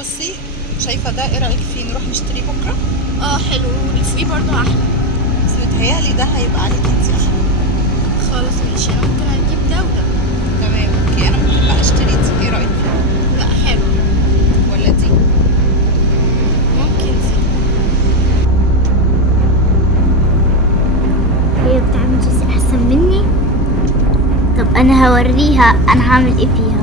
بصي شايفه ده، ايه رايك فيه؟ نروح نشتريه بكره؟ حلو، والفوقيه برضه احلى. بس متهيألي ده هيبقى عليك انت احلى. خلاص ماشي، انا ممكن اجيب ده وده. تمام اوكي، انا ممكن بقى اشتري دي، ايه رايك؟ لا حلو. ولا دي؟ ممكن دي. هي بتعمل جزء احسن مني. طب انا هوريها انا هعمل ايه فيها.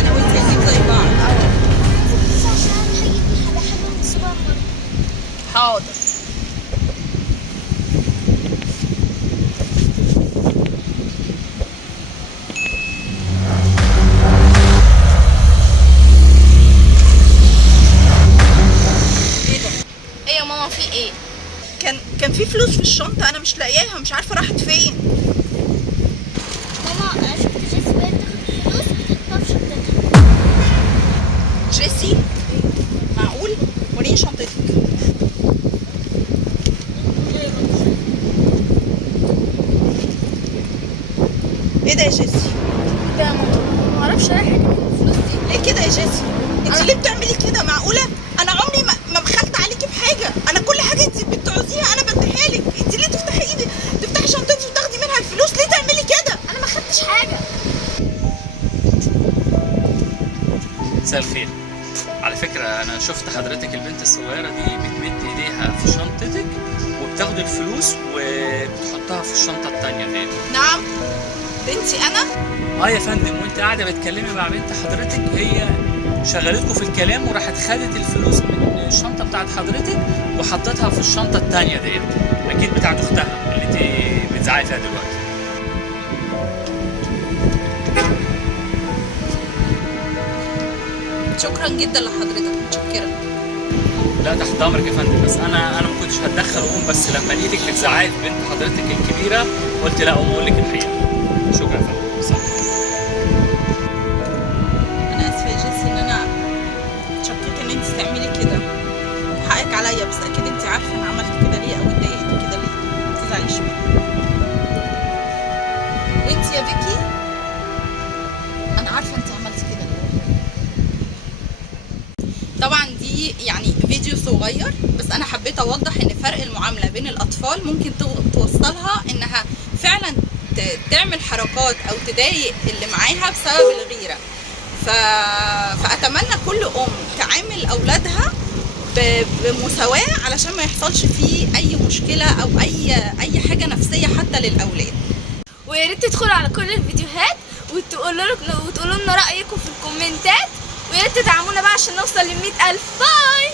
انا وانت هنجيب زي بعض. بس عشان هجيب حاجة حلوة من السوبر ماركت. حاضر. ايه ده؟ ايه يا ماما، في ايه؟ كان في فلوس في الشنطه، انا مش لاقياها، مش عارفه راحت فين. ماما انا شفت جيسي وهي بتاخد فلوس بتحطها في شنطتها. جيسي؟ معقول؟ وريني شنطتك. ايه ده يا جيسي؟ ده يا ماما، ما اعرفش اي حاجه من الفلوس دي. ليه كده يا جيسي؟ انت ليه بتعملي كده؟ معقوله؟ انا عمري ما بخلت عليكي بحاجه، انا كل حاجه انت بتعوزيها انا بديها لك، انت ليه تفتحي شنطتي وتاخدي منها الفلوس؟ ليه تعملي كده؟ انا ما خدتش حاجه. مساء الخير. على فكرة أنا شفت حضرتك البنت الصغيرة دي بتمد إيديها في شنطتك وبتاخد الفلوس وبتحطها في الشنطة التانية دي. نعم؟ بنتي انا؟ يا فندم، وأنت قاعدة بتكلمي مع بنت حضرتك، هي شغلتكم في الكلام وراحت خدت الفلوس من الشنطة بتاعت حضرتك وحطتها في الشنطة التانية ديت، أكيد بتاعت أختها اللي أنت بتزعقي فيها دلوقتي. شكرا جدا لحضرتك، متشكره. لا تحت امرك يا فندم، بس انا ما كنتش هتدخل واقوم، بس لما لقيتك بتزعقي في بنت حضرتك الكبيره قلت لا اقوم اقول لك الحقيقه. شكرا يا فندم. صح. انا اسفه يا جيسي ان انا شكيت ان انت تعملي كده، حقك عليا، بس اكيد انت عارفه انا عملت كده ليه او اتضايقت كده ليه، ما تزعليش مني. وانت يا فيكي انا عارفه انت عملتي كده ليه. طبعا دي يعني فيديو صغير، بس انا حبيت اوضح ان فرق المعامله بين الاطفال ممكن توصلها انها فعلا تعمل حركات او تضايق اللي معاها بسبب الغيره. فاتمنى كل ام تعامل اولادها بمساواه علشان ما يحصلش فيه اي مشكله او اي حاجه نفسيه حتى للاولاد. ويا ريت تدخلوا على كل الفيديوهات وتقولوا لنا رايكم في الكومنتات، ويا ريت تدعمونا بقى عشان نوصل ل 100,000. باي.